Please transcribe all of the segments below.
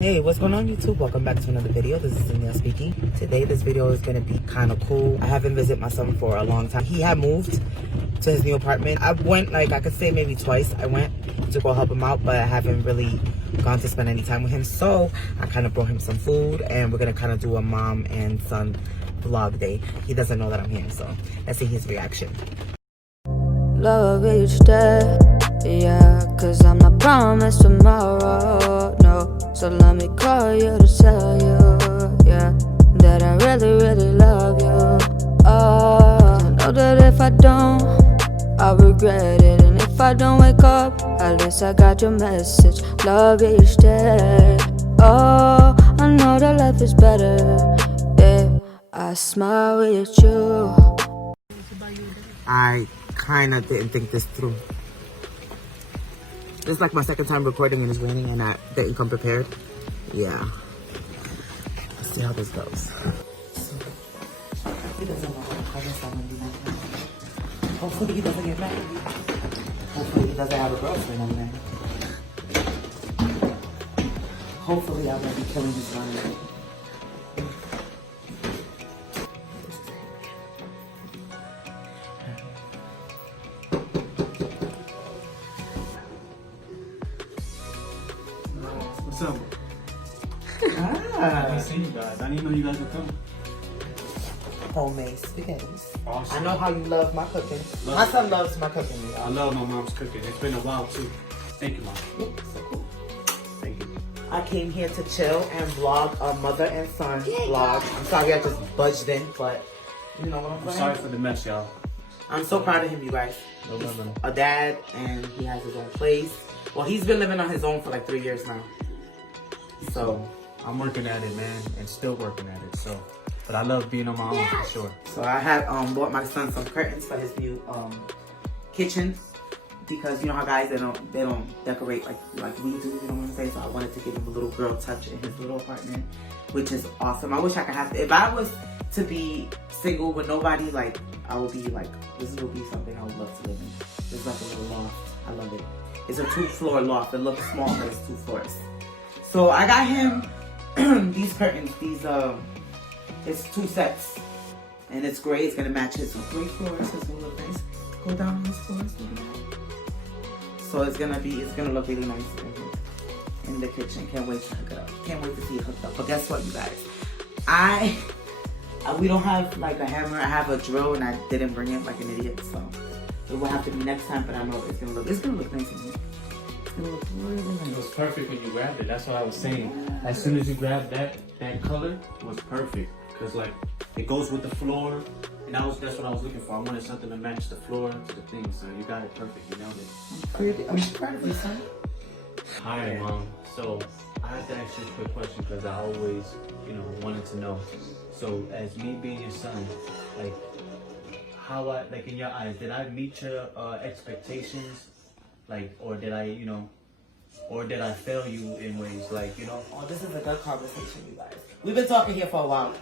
Hey, what's going on YouTube? Welcome back to another video. This is Zennia speaking. Today this video is going to be kind of cool. I haven't visited my son for a long time. He had moved to his new apartment. I went I could say maybe twice. I went to go help him out, but I haven't really gone to spend any time with him. So I kind of brought him some food and we're going to kind of do a mom and son vlog day. He doesn't know that I'm here, so let's see his reaction. Love each day, yeah, cause I'm not promised tomorrow, no. So let me call you to tell you, yeah, that I really love you. Oh, I know that if I don't, I'll regret it. And if I don't wake up, at least I got your message. Love each day. Oh, I know that life is better if I smile with you. I kind of didn't think this through. This is like my second time recording and it's raining and I didn't come prepared. Yeah. Let's see how this goes. He doesn't know. I guess I'm gonna be mad. Hopefully he doesn't get mad. Hopefully he doesn't have a girlfriend on there. Hopefully I'm gonna be killing his mind. What's up? I Ah. haven't seen you guys. I didn't know you guys were coming. Homemade spaghetti. Awesome. I know how you love my cooking. My son loves my cooking. I Y'all. love my mom's cooking. It's been a while too. Thank you, Mom. Yep, so cool. Thank you. I came here to chill and vlog a mother and son vlog. I'm sorry I just budged in, but you know what I'm I'm saying? sorry for the mess, y'all. I'm so proud of him, you guys. No, He's no, no. a dad and he has his own place. Well, he's been living on his own for like 3 years now. So I'm working at it, man, and still working at it. So, but I love being on my own for sure. So I had bought my son some curtains for his new kitchen because you know how guys they don't decorate like we do, you know what I'm saying? So I wanted to give him a little girl touch in his little apartment, which is awesome. I wish I could have if I was to be single with nobody, like I would be like this would be something I would love to live in. It's like a little loft. I love it. It's a 2-floor loft. It looks small, but it's 2 floors. So I got him these curtains. These it's 2 sets, and it's gray. It's gonna match his 3 floors. It's gonna look nice. Go down on his floors. So it's gonna look really nice in the kitchen. Can't wait to hook it up. Can't wait to see it hooked up. But guess what, you guys? We don't have like a hammer. I have a drill, and I didn't bring it like an idiot. So it will have to be next time. But I know it's gonna look nice in here. It's gonna look really nice. It was perfect when you grabbed it. That's what I was saying. As soon as you grabbed that color was perfect because like it goes with the floor, and that's what I was looking for. I wanted something to match the floor to the thing. So you got it perfect. You nailed it. I'm proud of you, son. Hi, Mom. So I have to ask you a quick question because I always, wanted to know. So as me being your son, like how in your eyes, did I meet your expectations? Like, or did I fail you in ways Oh, this is a good conversation, you guys. We've been talking here for a while.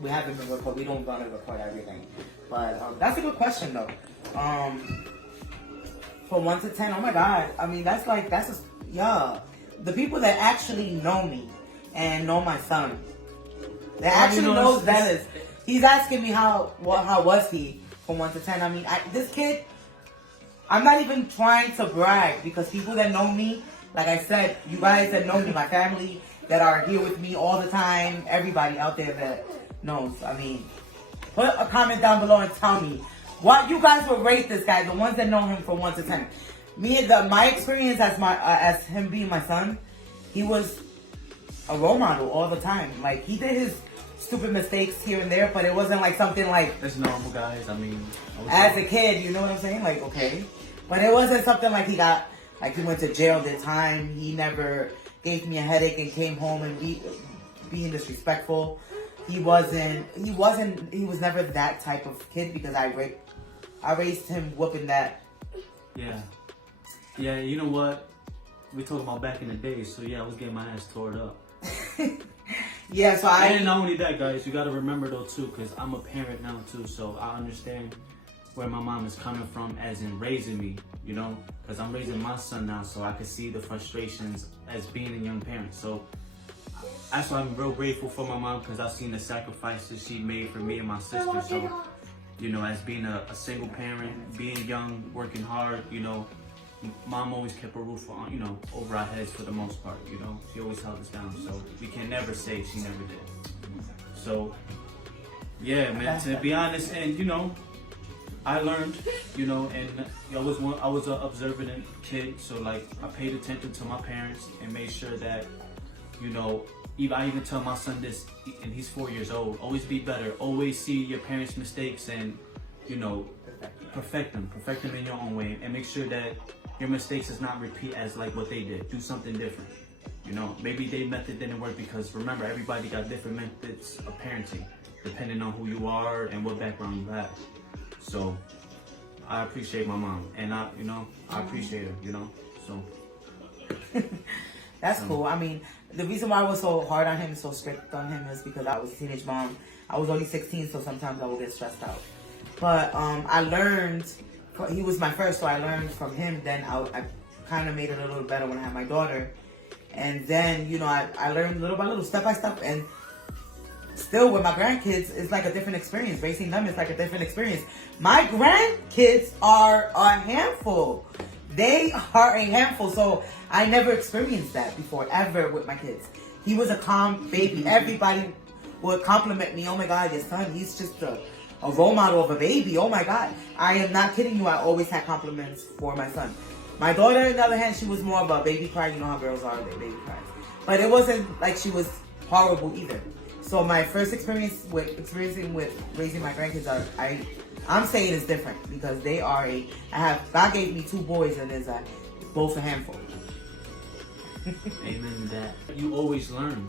We haven't been recording. We don't want to record everything. But that's a good question, though. From 1 to 10, oh my God. I mean, yeah. The people that actually know me and know my son, that actually knows Dennis. He's asking me how was he from 1 to 10. I mean, this kid, I'm not even trying to brag because people that know me, like I said, you guys that know me, my family that are here with me all the time, everybody out there that knows. I mean, put a comment down below and tell me what you guys would rate this guy, the ones that know him from 1 to 10. My experience as him being my son, he was a role model all the time. Like he did his stupid mistakes here and there, but it wasn't like something like It's normal, guys. I mean, as a kid, you know what I'm saying? Like, okay. But it wasn't something like he went to jail this time. He never gave me a headache and came home and being disrespectful. He was never that type of kid because I raised him whooping that. Yeah, you know what? We talking about back in the day, so yeah, I was getting my ass tore up. Yeah, so And not only that, guys, you gotta remember though too, because I'm a parent now too, so I understand where my mom is coming from as in raising me, because I'm raising my son now, so I can see the frustrations as being a young parent. So that's why I'm real grateful for my mom, because I've seen the sacrifices she made for me and my sister. So, you know, as being a single parent, being young, working hard, you know, mom always kept a roof on, you know, over our heads for the most part, you know. She always held us down, so we can never say she never did. So, yeah, man, to be honest, and, you know, I learned, you know, and I was an observant kid, so, like, I paid attention to my parents and made sure that, you know, I even tell my son this, and he's 4 years old, always be better, always see your parents' mistakes and, you know, perfect them in your own way, and make sure that your mistakes is not repeat as like what they did. Do something different. You know, maybe their method didn't work, because remember, everybody got different methods of parenting, depending on who you are and what background you have. So, I appreciate my mom, and I appreciate her, you know, so. That's cool. I mean, the reason why I was so hard on him, so strict on him, is because I was a teenage mom. I was only 16, so sometimes I would get stressed out. But I learned, he was my first, so I learned from him. Then I kind of made it a little better when I had my daughter. And then, you know, I learned little by little, step by step. And still with my grandkids, it's like a different experience. Raising them is like a different experience. My grandkids are a handful. They are a handful. So I never experienced that before, ever, with my kids. He was a calm baby. Everybody would compliment me. Oh my God, your son, he's just a role model of a baby. Oh my God. I am not kidding you. I always had compliments for my son. My daughter, on the other hand, she was more of a baby cry. You know how girls are, they baby cries. But it wasn't like she was horrible either. So my first experience with raising my grandkids I'm saying it's different, because they are God gave me 2 boys, and there's both a handful. Amen to that. You always learn.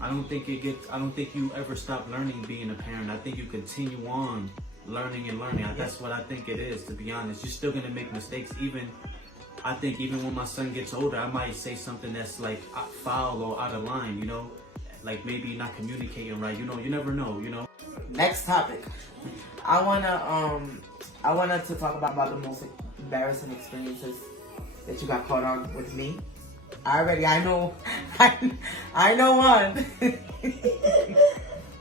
I don't think you ever stop learning being a parent. I think you continue on learning and learning. That's what I think it is, to be honest. You're still gonna make mistakes. I think even when my son gets older, I might say something that's like foul or out of line, you know? Like maybe not communicating right, you know, you never know, you know? Next topic. I wanted to talk about the most embarrassing experiences that you got caught on with me. I know one. I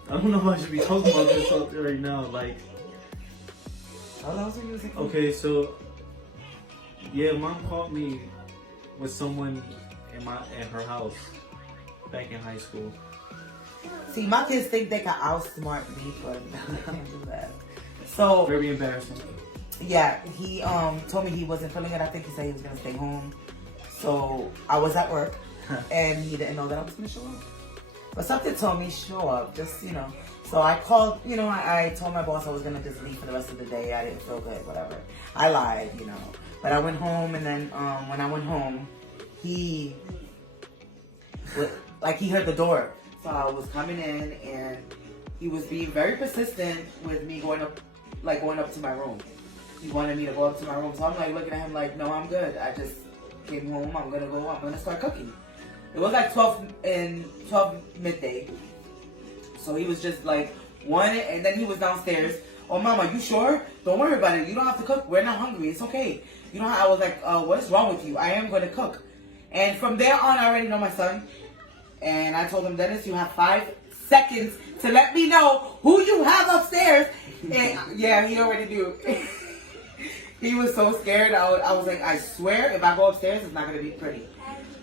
don't know if I should be talking about this right now, like. Okay, so yeah, mom caught me with someone in her house back in high school. See, my kids think they can outsmart me, but they can't do that. So very embarrassing. Yeah, he told me he wasn't feeling it. I think he said he was gonna stay home. So I was at work, and he didn't know that I was gonna show up. But something told me show up, just, you know. So I called, you know, I told my boss I was gonna just leave for the rest of the day. I didn't feel good, whatever. I lied, you know. But I went home, and then when I went home, he heard the door. So I was coming in, and he was being very persistent with me going up to my room. He wanted me to go up to my room. So I'm like looking at him like, no, I'm good. I just came home. I'm gonna start cooking. It was like 12 midday. So he was just like and then he was downstairs. Oh, Mama, you sure? Don't worry about it. You don't have to cook. We're not hungry. It's okay. You know, I was like, what is wrong with you? I am going to cook. And from there on, I already know my son. And I told him, Dennis, you have 5 seconds to let me know who you have upstairs. And yeah, he already knew. He was so scared. I was like, I swear, if I go upstairs, it's not going to be pretty.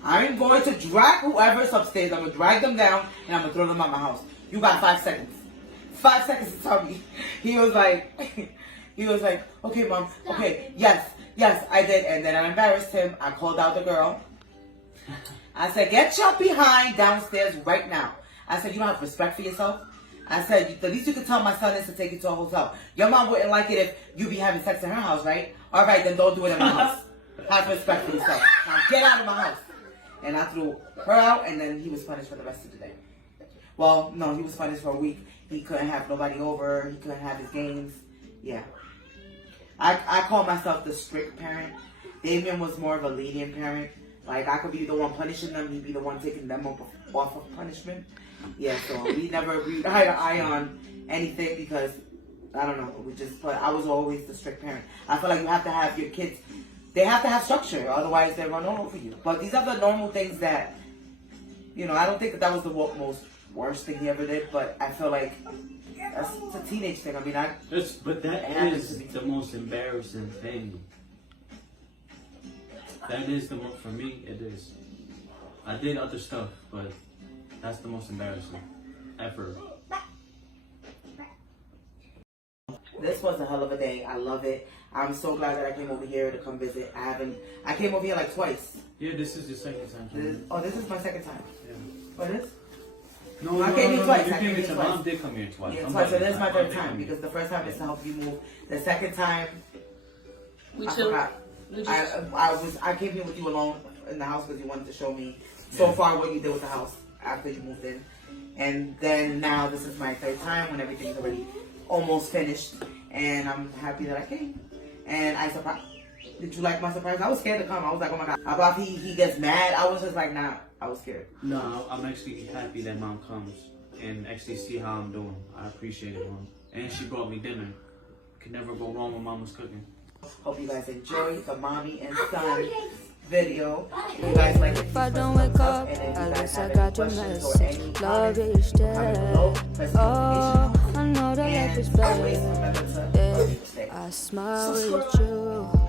I'm going to drag whoever's upstairs. I'm going to drag them down, and I'm going to throw them out my house. You got 5 seconds. 5 seconds to tell me. He was like, okay, Mom. Okay, yes, I did. And then I embarrassed him. I called out the girl. I said, get your behind downstairs right now. I said, you don't have respect for yourself. I said, the least you could tell my son is to take you to a hotel. Your mom wouldn't like it if you be having sex in her house, right? All right, then don't do it in my house. Have respect for yourself. Now get out of my house. And I threw her out, and then he was punished for the rest of the day. Well, no, he was punished for a week. He couldn't have nobody over. He couldn't have his games. Yeah. I call myself the strict parent. Damien was more of a lenient parent. Like, I could be the one punishing them. He'd be the one taking them off of punishment. Yeah, so we never agreed eye to eye on anything because, I don't know, but I was always the strict parent. I feel like you have to have your kids, they have to have structure, otherwise they run all over you. But these are the normal things that You know, I don't think that was the most worst thing he ever did, but I feel like that's a teenage thing. I mean, But that happens is to me. the most embarrassing thing. That is the most, for me, it is. I did other stuff, but that's the most embarrassing ever. This was a hell of a day. I love it. I'm so glad that I came over here to come visit. I came over here like twice. Yeah, this is your second time. This is my second time. Yeah. What is? No, I came here twice. You I came came here here twice. twice. Mom did come here twice. Yeah, I'm twice. So bugging. this is my Mom third did time come because here. the first time is to help you move. The second time, We I chill. forgot. We just, I came here with you alone in the house because you wanted to show me so far what you did with the house after you moved in. And then now this is my third time when everything's already almost finished. And I'm happy that I came. And I surprised. Did you like my surprise? I was scared to come. I was like, oh my God. I thought he gets mad. I was just like, nah. I was scared. No, I'm actually happy that Mom comes and actually see how I'm doing. I appreciate it, Mom. And she brought me dinner. Could never go wrong when Mom was cooking. Hope you guys enjoyed the mommy and son video. If you guys like it, If I please don't press wake thumbs up, and if you at guys least I have got any your questions or any message. Love comments, each comment below. day. Press Oh, notifications. I know that life is And always better remember to love each day. if I smile with you.